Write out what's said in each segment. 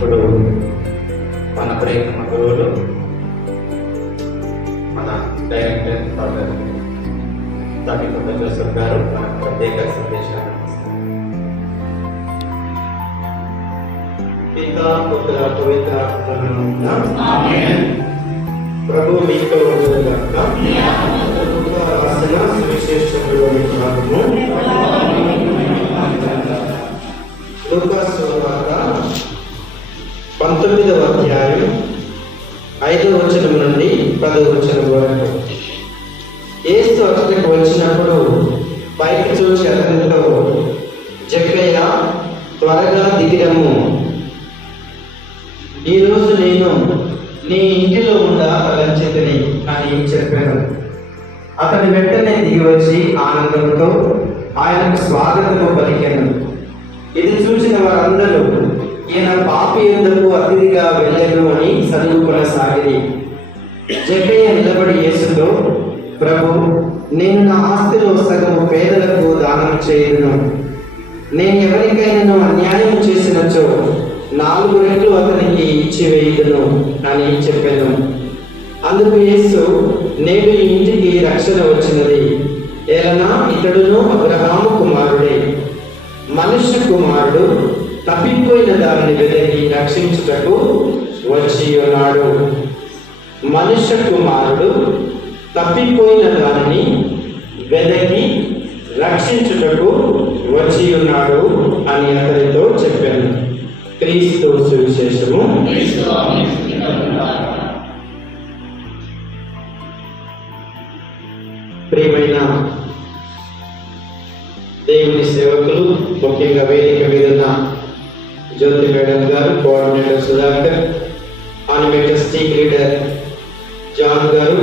ఇప్పుడు మన ప్రయత్న గురువులు మన డైరెక్టర్ డాక్టర్ తమిళ జోసెఫ్ గారు మన ప్రత్యేక సందేశాలు పితా పుత్ర పవిత్ర ప్రభు మీతో రాసిన సువిశేషంలోని భాగము లూకాసు వార్త 19వ అధ్యాయం 5వ వచనం నుండి 10వ వచనం వరకు. యేసు అతనికి వచ్చినప్పుడు పైకి చూసి అతనితో, జక్కయ్య, త్వరగా దిగిరమ్ము, ఈరోజు నేను నీ ఇంటిలో తలంచితిని అని చెప్పాను. అతని వెంటనే దిగి వచ్చి ఆనందంతో ఆయనకు స్వాగతము పలికాను. ఇది చూసిన వారందరూ, ఈయన పాపి యందుకు అతిథిగా వెళ్ళను అని సదువుకొనసాగిరి. జక్కయ్య నిలబడి యేసుతో, ప్రభు, నేను నా ఆస్తిలో సగము పేదలకు దానం చేయను. నేను ఎవరికైనా అన్యాయం చేసినచో 4 రెట్లు అతనికి ఇచ్చివేయుదును అని చెప్పాను. అందుకు యేసు, నేడు ఈ ఇంటికి రక్షణ వచ్చినది. ఏలనా ఇతడును అబ్రహాము కుమారుడే. మనుష్య కుమారుడు తప్పిపోయిన దానిని వెతికి రక్షించుటకు వచ్చి ఉన్నాడు. మనుష్య కుమారుడు తప్పిపోయిన దానిని వెతికి రక్షించుటకు వచ్చి ఉన్నాడు అని అతనితో చెప్పాను. క్రీస్తు సువిశేషము. ప్రియమైన దేవుని సేవకులు, ముఖ్యంగా వేదిక మీద ఉన్న Jyoti madam garu, coordinator Sudhakar, animators team leader John garu,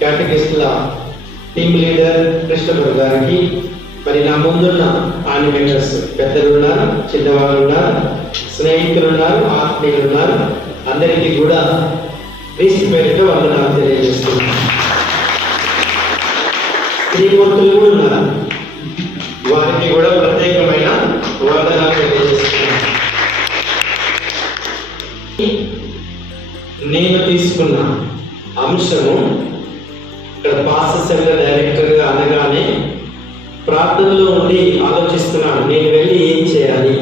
కేటగిస్టుల టీమ్ లీడర్ కృష్ణపూర్ గారికి, మరి నా ముందున్న ఆనిమేటర్స్ పెద్దలు ఉన్నారు, చిన్నవాళ్ళు ఉన్నారు, స్నేహితులు ఉన్నారు, ఆత్మీయులు ఉన్నారు, అందరికీ కూడా క్రీస్తు పేరుతో వందనాలు తెలియజేస్తున్నాను. శ్రీమూర్తులు కూడా ఉన్నారు, వారికి కూడా ప్రత్యేకమైన వందనాలు తెలియజేస్తున్నాను. నేను తీసుకున్న అంశము ఇక్కడ పాస్టర్ డైరెక్టర్గా అనగానే ప్రార్థనలో ఉండి ఆలోచిస్తున్నాను, నేను వెళ్ళి ఏం చేయాలి.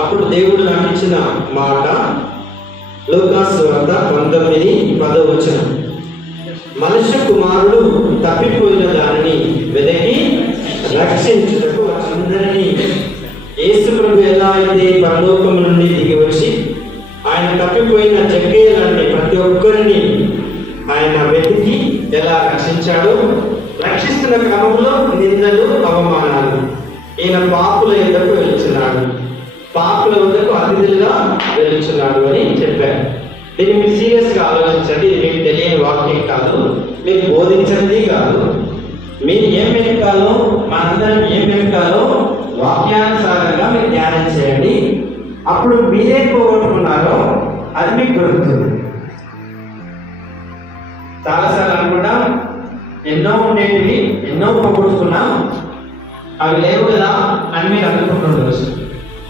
అప్పుడు దేవుడు నాకు ఇచ్చిన మాట లూకాసు వార్త 19:10వ వచనం, మనుష్య కుమారుడు తప్పిపోయిన దానిని వెతికి రక్షించుటకు అందరినీ. యేసు ప్రభు ఎలా అయితే పరలోకం నుండి దిగి వచ్చి ఆయన తప్పిపోయిన జక్కయ్య లాంటి ప్రతి ఒక్కరిని ఆయన వెతికి ఎలా రక్షించాడో, రక్షిస్తున్న క్రమంలో నిందలు, అవమానాలు, ఈయన పాపుల యొద్దకు వెళ్తున్నాడు, పాపుల వద్దకు అతిథులుగా వెళ్తున్నాడు అని చెప్పారు. దీన్ని మీరు సీరియస్గా ఆలోచించండి. ఇది మీకు తెలియని వాక్యం కాదు, మీకు బోధించండి కాదు. మీరు ఏం వెతకాలో, మనందరం ఏం వెతకాలో వాక్యానుసారంగా మీరు ధ్యానం చేయండి. అప్పుడు మీరే పోగొట్టుకున్నారో అది మీకు దొరుకుతుంది. చాలాసార్లు అనుకుంటాం, ఎన్నో ఉండేటివి ఎన్నో పోగొట్టుకున్నాం, అవి లేవు కదా అని మీరు అనుకుంటుండవచ్చు.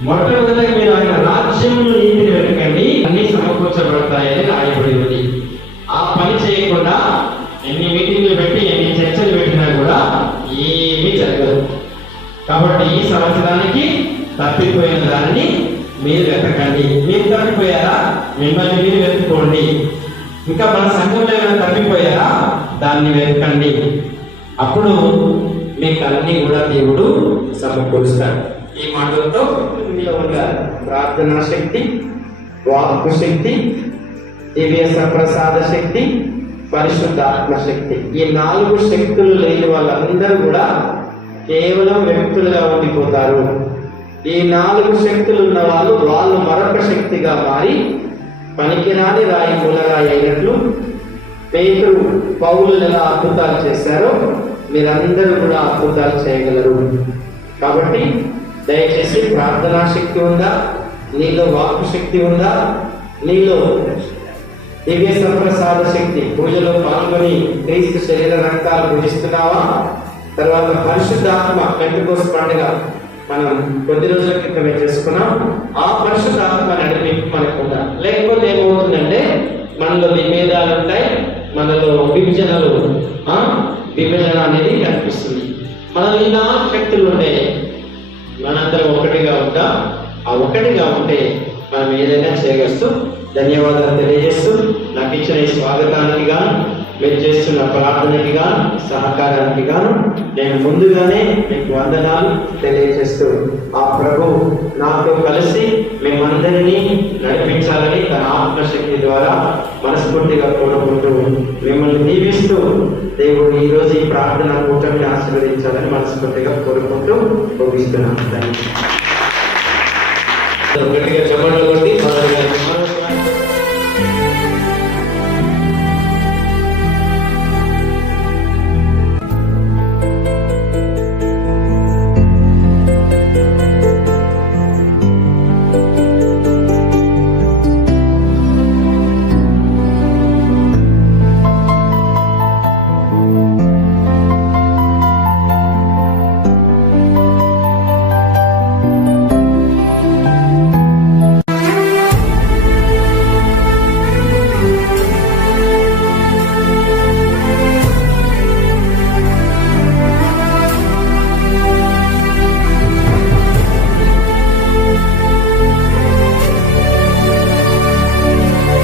మొట్టమొదటిగా మీరు ఆయన రాజ్యంలో నీతిని వెతకండి, అన్ని సమకూర్చబడతాయని రాయబడి ఉంది. ఆ పని చేయకుండా ఎన్ని మీటింగ్లు పెట్టి ఎన్ని చర్చలు పెట్టినా కూడా ఏమీ జరగదు. కాబట్టి ఈ సంవత్సరానికి తప్పిపోయిన దానిని మీరు వెతకండి. మీరు తప్పిపోయారా, మిమ్మల్ని మీరు వెతుక్కోండి. ఇంకా మన సంఘంలో ఏమైనా తప్పిపోయారా, దాన్ని వెతకండి. అప్పుడు మీకు అన్నీ కూడా దేవుడు సమకూరుస్తాడు. ఈ మాటలతో మీలో ఉన్న ప్రార్థనా శక్తి, వాక్కు శక్తి, దివ్య ప్రసాద శక్తి, పరిశుద్ధ ఆత్మశక్తి, ఈ 4 శక్తులు లేని వాళ్ళందరూ కూడా కేవలం వ్యక్తులుగా ఉండిపోతారు. ఈ 4 శక్తులు ఉన్న వాళ్ళు మరొక శక్తిగా మారి పనికిరాని రాయి మూలరాయి అయినట్లు పేతురు, పౌలు ఎలా అద్భుతాలు చేశారో మీరందరూ కూడా అద్భుతాలు చేయగలరు. కాబట్టి దయచేసి ప్రార్థనా శక్తి ఉందా, నీలో వాక్కు శక్తి ఉందా, నీలో దివ్య సంప్రసాద శక్తి, పూజలో పాల్గొని క్రీస్తు శరీర రక్తాలు పూజిస్తున్నావా, తర్వాత పరిశుద్ధాత్మ పెంటెకోస్తు పండుగ మనం కొద్ది రోజుల క్రితమే చేసుకున్నాం. ఆ పరిశుద్ధాత్మ నడిపింపు మనకు ఉండాలి. లేకపోతే ఏమవుతుందంటే మనలో విభేదాలు ఉంటాయి, మనలో విభజన అనేది కనిపిస్తుంది. మనలో ఇలా శక్తులు ఉంటాయి. మనందరం ఒకటిగా ఉంటాం. ఆ ఒకటిగా ఉంటే మనం ఏదైనా చేయగలుస్తూ ధన్యవాదాలు తెలియజేస్తూ నాకు ఇచ్చిన ఈ స్వాగతానికి గాను, మీరు చేస్తున్న ప్రార్థనకి గాను, సహకారానికి గాను నేను ముందుగానే మీకు వందనాలు తెలియజేస్తూ ఆ ప్రభు నాతో కలిసి మేమందరినీ నడిపించాలని తన ఆత్మశక్తి ద్వారా మనస్ఫూర్తిగా కోరుకుంటూ మిమ్మల్ని దీవిస్తూ దేవుడు ఈరోజు ఈ ప్రార్థన కూటమిని ఆశీర్వదించాలని మనస్ఫూర్తిగా కోరుకుంటూ ముగిస్తున్నాను. గట్టిగా చెప్పండి.